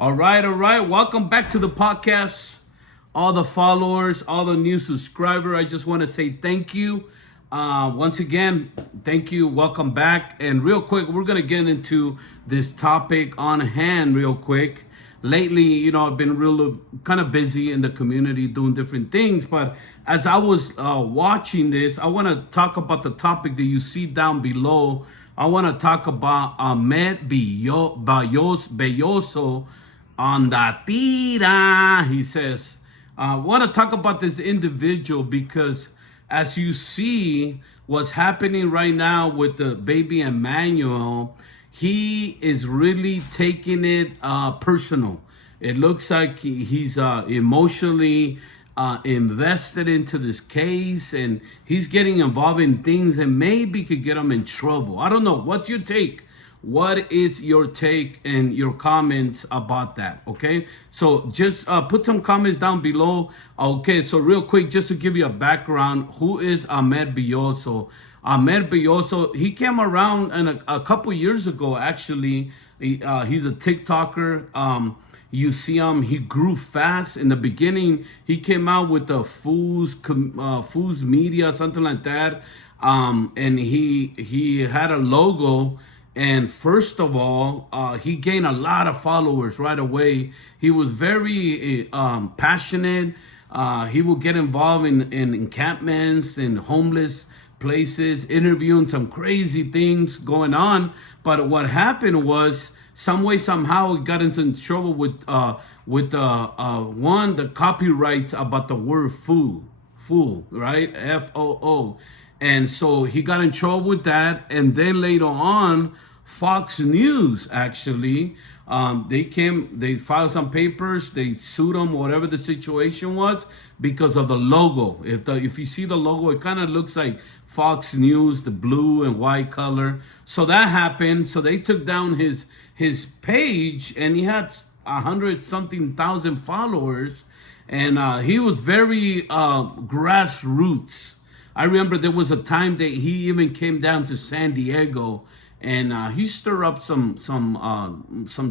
All right, all right. Welcome back to the podcast. All the followers, all the new subscribers, I just want to say thank you. Once again, thank you. Welcome back. And real quick, we're going to get into this topic on hand real quick. Lately, I've been real kind of busy in the community doing different things. But as I was watching this, I want to talk about the topic that you see down below. I want to talk about Ahmed Bellozo on the tira. He says, I want to talk about this individual because as you see what's happening right now with the baby Emmanuel, he is really taking it personal. It looks like he's emotionally invested into this case, and he's getting involved in things and maybe could get him in trouble. I don't know. What's your take? What is your take and your comments about that? Okay, so just put some comments down below. Okay, so real quick, just to give you a background, who is Ahmed Bellozo? Ahmed Bellozo, he came around and a couple years ago, actually. He's a TikToker. You see him, he grew fast. In the beginning, he came out with the Fools Media, something like that. And he had a logo. And first of all, he gained a lot of followers right away. He was very passionate. He would get involved in encampments and homeless places, interviewing some crazy things going on. But what happened was, some way, somehow, he got into trouble with the copyrights about the word fool, right? FOO. And so he got in trouble with that. And then later on, Fox News, actually, they filed some papers, they sued him, whatever the situation was, because of the logo. If you see the logo, it kind of looks like Fox News, the blue and white color. So that happened. So they took down his page, and he had 100-something thousand followers. And he was very grassroots. I remember there was a time that he even came down to San Diego, and he stirred up some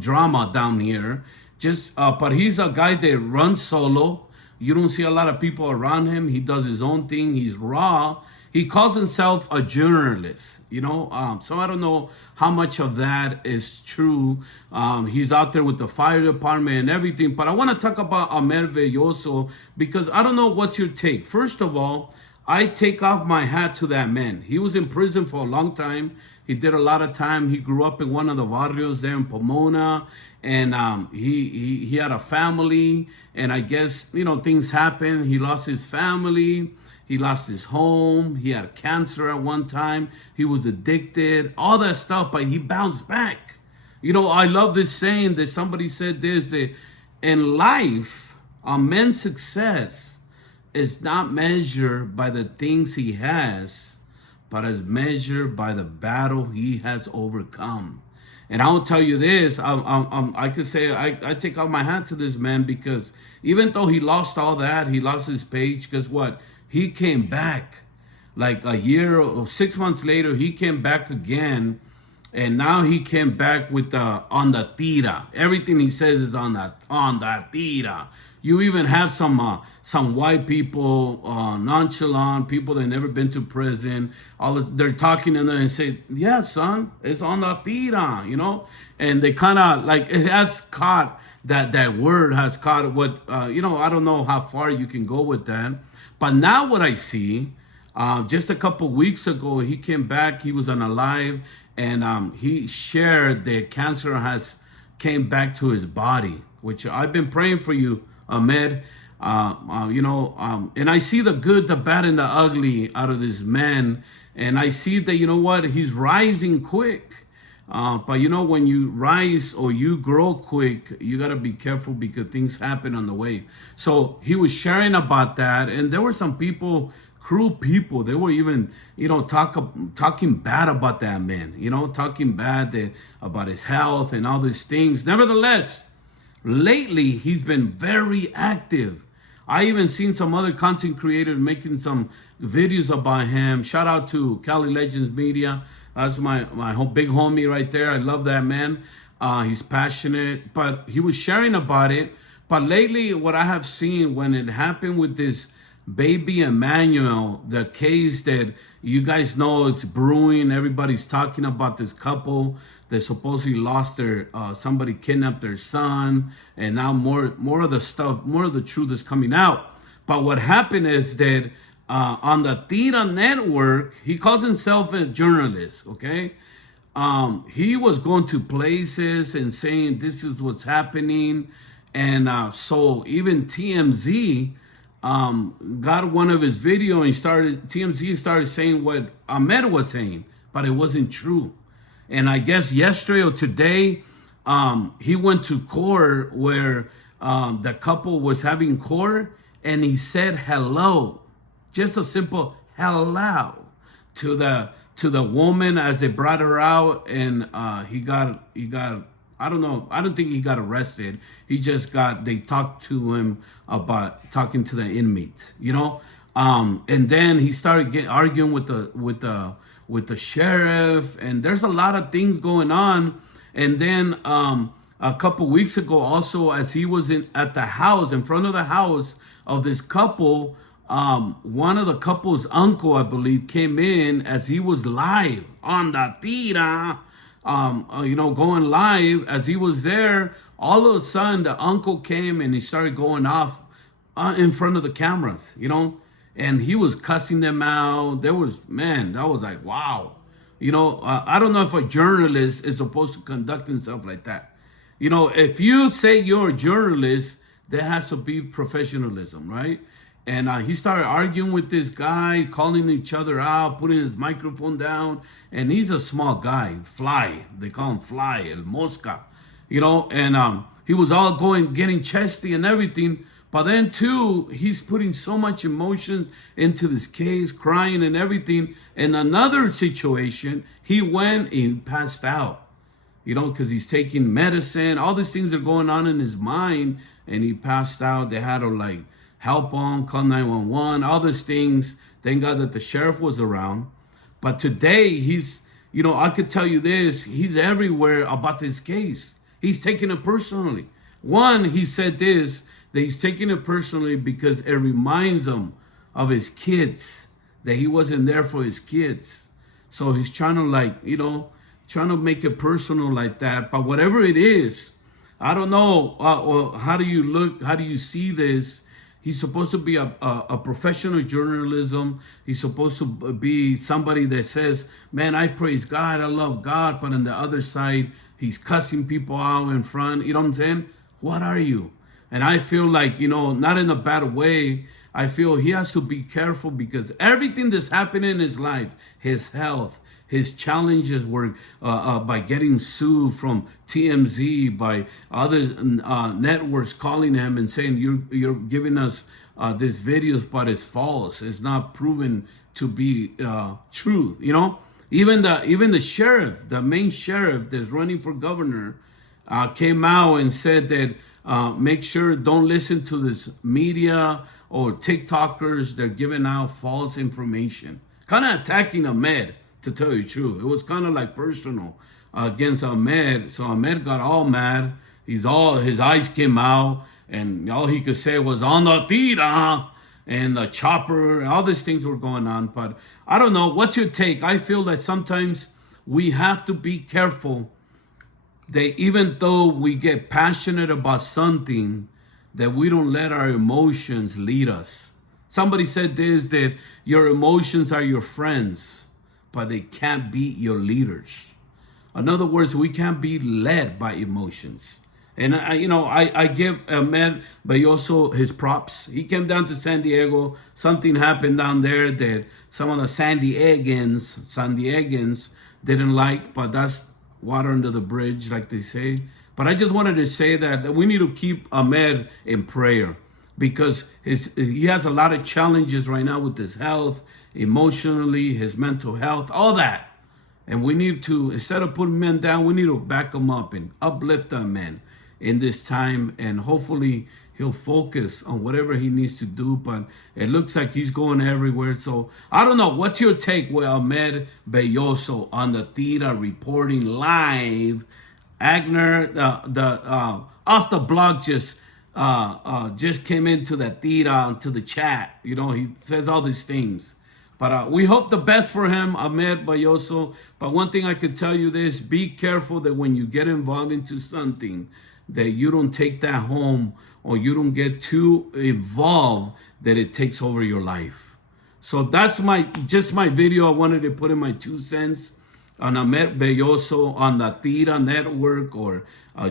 drama down here. But he's a guy that runs solo. You don't see a lot of people around him. He does his own thing. He's raw. He calls himself a journalist, so I don't know how much of that is true. He's out there with the fire department and everything. But I want to talk about Ahmed Bellozo because I don't know what's your take. First of all, I take off my hat to that man. He was in prison for a long time. He did a lot of time. He grew up in one of the barrios there in Pomona, and he had a family. And I guess things happen. He lost his family. He lost his home. He had cancer at one time. He was addicted. All that stuff, but he bounced back. I love this saying that somebody said this: that in life, a man's success is not measured by the things he has, but is measured by the battle he has overcome. And I'll tell you this, I could say I take off my hat to this man, because even though he lost all that, he lost his page, guess what? He came back like a year or 6 months later. He came back again, and now he came back with on the tira. Everything he says is on the tira. You even have some white people, nonchalant people that never been to prison. They're talking and say, "Yeah, son, it's on the tira," And they kind of like, it has caught that word has caught what I don't know how far you can go with that. But now what I see, just a couple weeks ago, he came back. He was on a live, and he shared that cancer came back to his body, which I've been praying for you, Ahmed. And I see the good, the bad, and the ugly out of this man. And I see that, he's rising quick. But when you rise or you grow quick, you got to be careful because things happen on the way. So he was sharing about that. And there were some people, cruel people, they were even, talking bad about that man, talking bad about his health and all these things. Nevertheless, lately, he's been very active. I even seen some other content creators making some videos about him. Shout out to Cali Legends Media. That's my big homie right there. I love that man. He's passionate, but he was sharing about it. But lately, what I have seen when it happened with this baby Emmanuel, the case that you guys know it's brewing, everybody's talking about this couple that supposedly lost their, somebody kidnapped their son, and now more of the stuff, more of the truth is coming out. But what happened is that on the Tira network, he calls himself a journalist, okay? He was going to places and saying this is what's happening. And so even TMZ got one of his video and TMZ started saying what Ahmed was saying, but it wasn't true. And I guess yesterday or today, he went to court where the couple was having court, and he said hello, just a simple hello to the woman as they brought her out, and he got I don't know, I don't think he got arrested. They talked to him about talking to the inmates, you know. And then he started arguing with the sheriff, and there's a lot of things going on. And then a couple weeks ago, also, as he was at the house, in front of the house of this couple, one of the couple's uncle, I believe, came in as he was live on the Tira, going live. As he was there, all of a sudden the uncle came and he started going off in front of the cameras, and he was cussing them out. That was like, wow. I don't know if a journalist is supposed to conduct himself like that. If you say you're a journalist, there has to be professionalism, right? And he started arguing with this guy, calling each other out, putting his microphone down. And he's a small guy, Fly. They call him Fly, El Mosca. And he was all getting chesty and everything. But then, too, he's putting so much emotions into this case, crying and everything. In another situation, he went and passed out, because he's taking medicine. All these things are going on in his mind, and he passed out. They had to, help him, call 911, all these things. Thank God that the sheriff was around. But today, he's, I could tell you this, he's everywhere about this case. He's taking it personally. One, he said this, that he's taking it personally because it reminds him of his kids, that he wasn't there for his kids. So he's trying to trying to make it personal like that. But whatever it is, I don't know, how do you see this? He's supposed to be a professional journalism. He's supposed to be somebody that says, man, I praise God, I love God. But on the other side, he's cussing people out in front. You know what I'm saying? What are you? And I feel like, not in a bad way, I feel he has to be careful because everything that's happening in his life, his health, his challenges were by getting sued from TMZ, by other networks calling him and saying, you're giving us these videos, but it's false. It's not proven to be truth, Even the sheriff, the main sheriff that's running for governor, came out and said that make sure don't listen to this media or TikTokers. They're giving out false information. Kind of attacking Ahmed, to tell you the truth. It was kind of personal against Ahmed. So Ahmed got all mad. His eyes came out, and all he could say was on the tira and the chopper. All these things were going on. But I don't know. What's your take? I feel that sometimes we have to be careful that even though we get passionate about something, that we don't let our emotions lead us. Somebody said this, that your emotions are your friends, but they can't be your leaders. In other words, we can't be led by emotions. And I give Ahmed Bellozo his props. He came down to San Diego. Something happened down there that some of the San Diegans didn't like, but that's water under the bridge, like they say. But I just wanted to say that we need to keep Ahmed in prayer because he has a lot of challenges right now with his health, emotionally, his mental health, all that. And we need to, instead of putting men down, we need to back them up and uplift our men in this time. And hopefully he'll focus on whatever he needs to do. But it looks like he's going everywhere. So I don't know. What's your take with Ahmed Bellozo on the Tira reporting live Agner, the off the block just came into the tira, into the chat. You know, he says all these things. But we hope the best for him, Ahmed Bellozo. But one thing I could tell you this, be careful that when you get involved into something, that you don't take that home or you don't get too involved that it takes over your life. So that's my video. I wanted to put in my 2 cents on Ahmed Bellozo on the Tira Network or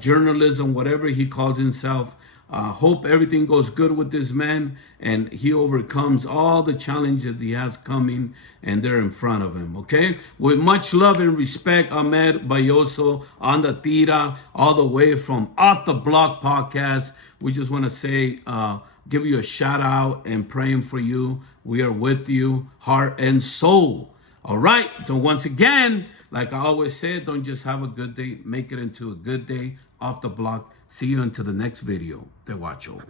journalism, whatever he calls himself. Hope everything goes good with this man and he overcomes all the challenges he has coming and they're in front of him, okay? With much love and respect, Ahmed Bellozo on the Tira, all the way from Off the Block podcast. We just want to say, give you a shout out and praying for you. We are with you, heart and soul. All right, so once again, like I always said, don't just have a good day, make it into a good day. Off the Block. See you until the next video. Te watcho.